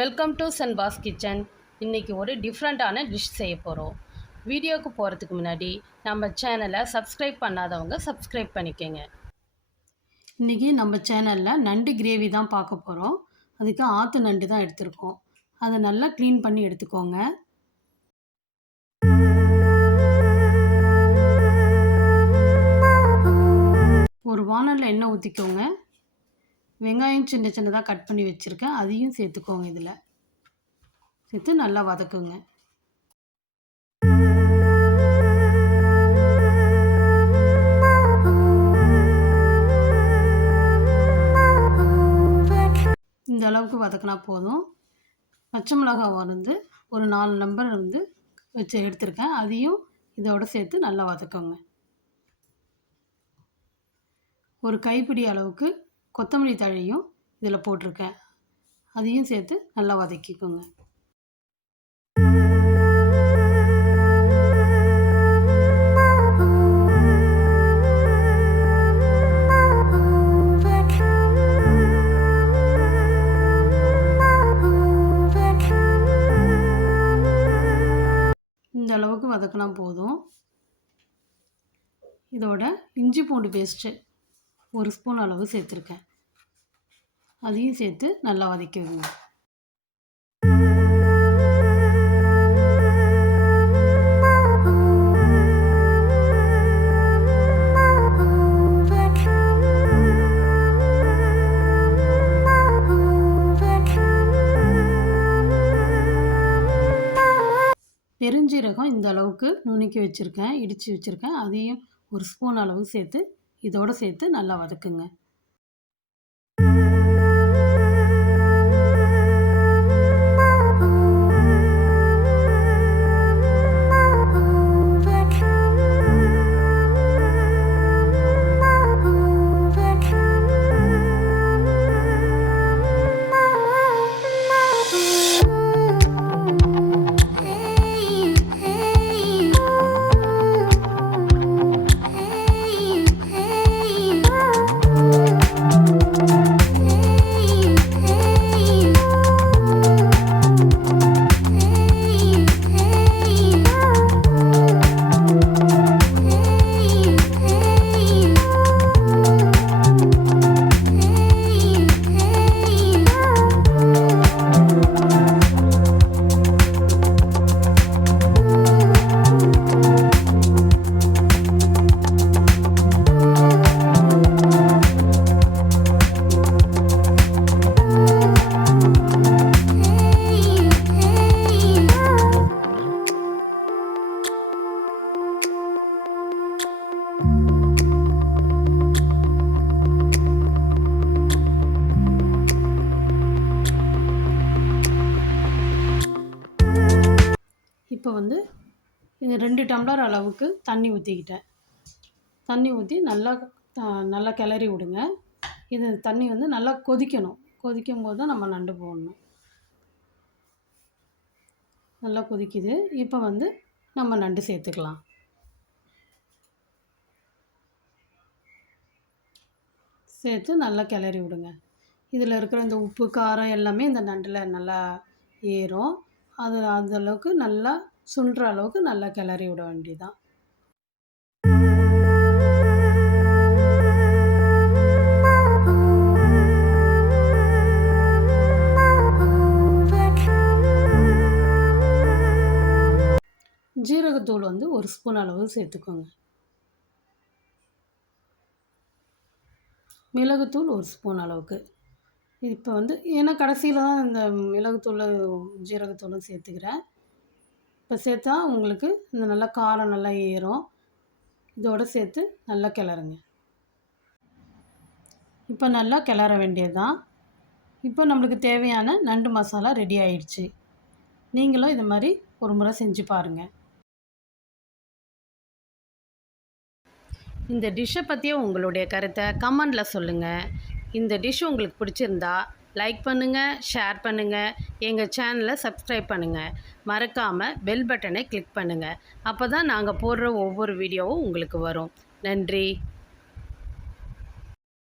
Welcome to சென்பாஸ் kitchen. இன்றைக்கி ஒரு டிஃப்ரெண்ட்டான டிஷ் செய்ய போகிறோம். வீடியோவுக்கு போகிறதுக்கு முன்னாடி நம்ம சேனலை சப்ஸ்கிரைப் பண்ணாதவங்க சப்ஸ்கிரைப் பண்ணிக்கோங்க. இன்றைக்கி நம்ம சேனலில் நண்டு கிரேவி தான் பார்க்க போகிறோம். அதுக்கு ஆற்று நண்டு தான் எடுத்திருக்கோம். அதை நல்லா க்ளீன் பண்ணி எடுத்துக்கோங்க. ஒரு வானலில் எண்ணெய் ஊற்றிக்கோங்க. வெங்காயம் சின்ன சின்னதாக கட் பண்ணி வச்சுருக்கேன், அதையும் சேர்த்துக்கோங்க. இதில் சேர்த்து நல்லா வதக்குங்க. இந்த அளவுக்கு வதக்கினா போதும். பச்சை மிளகாய் வந்து ஒரு 4 நம்பர் வச்சு எடுத்திருக்கேன், அதையும் இதோடு சேர்த்து நல்லா வதக்குங்க. ஒரு கைப்பிடி அளவுக்கு கொத்தமல்லி தழையும் இதில் போட்டிருக்கேன், அதையும் சேர்த்து நல்லா வதக்கிக்கோங்க. இந்த அளவுக்கு வதக்கினா போதும். இதோட இஞ்சி பூண்டு பேஸ்ட்டு 1 ஸ்பூன் அளவு சேர்த்துருக்கேன், அதையும் சேர்த்து நல்லா வதக்கிடுங்க. பெருஞ்சீரகம் இந்த அளவுக்கு நுணுக்கி வச்சுருக்கேன், இடித்து வச்சுருக்கேன், அதையும் 1 ஸ்பூன் அளவு சேர்த்து இதோடு சேர்த்து நல்லா வதக்குங்க. இப்போ இது 2 டம்ளர் அளவுக்கு தண்ணி ஊற்றிக்கிட்டேன். தண்ணி ஊற்றி நல்லா கிளறி விடுங்க. இது தண்ணி நல்லா கொதிக்கணும். கொதிக்கும் போது தான் நம்ம நண்டு போடணும். நல்லா கொதிக்குது. இப்போ நம்ம நண்டு சேர்த்துக்கலாம். சேர்த்து நல்லா கிளறி விடுங்க. இதில் இருக்கிற இந்த உப்பு காரம் எல்லாமே இந்த நண்டில் நல்லா ஏறும். அது அந்தளவுக்கு நல்லா சுண்டுற அளவுக்கு நல்லா கிளறி விட வேண்டியதான். ஜீரகத்தூள் 1 ஸ்பூன் அளவு சேர்த்துக்கோங்க. மிளகுத்தூள் 1 ஸ்பூன் அளவுக்கு. இப்போ ஏன்னா கடைசியில் தான் இந்த மிளகுத்தூள் ஜீரகத்தூளும் சேர்த்துக்கிறேன். இப்போ சேர்த்தா உங்களுக்கு இந்த நல்லா காரம் நல்லா ஏறும். இதோடு சேர்த்து நல்லா கிளறுங்க. இப்போ நல்லா கிளற வேண்டியது தான். இப்போ நம்மளுக்கு தேவையான நண்டு மசாலா ரெடி ஆயிடுச்சு. நீங்களும் இது மாதிரி ஒரு முறை செஞ்சு பாருங்கள். இந்த டிஷ்ஷை பற்றிய உங்களுடைய கருத்தை கமெண்டில் சொல்லுங்கள். இந்த டிஷ் உங்களுக்கு பிடிச்சிருந்தா லைக் பண்ணுங்கள், ஷேர் பண்ணுங்கள், எங்கள் சேனலை சப்ஸ்கிரைப் பண்ணுங்கள். மறக்காமல் பெல் பட்டனை கிளிக் பண்ணுங்கள். அப்போ தான் நாங்கள் போடுற ஒவ்வொரு வீடியோவும் உங்களுக்கு வரும். நன்றி.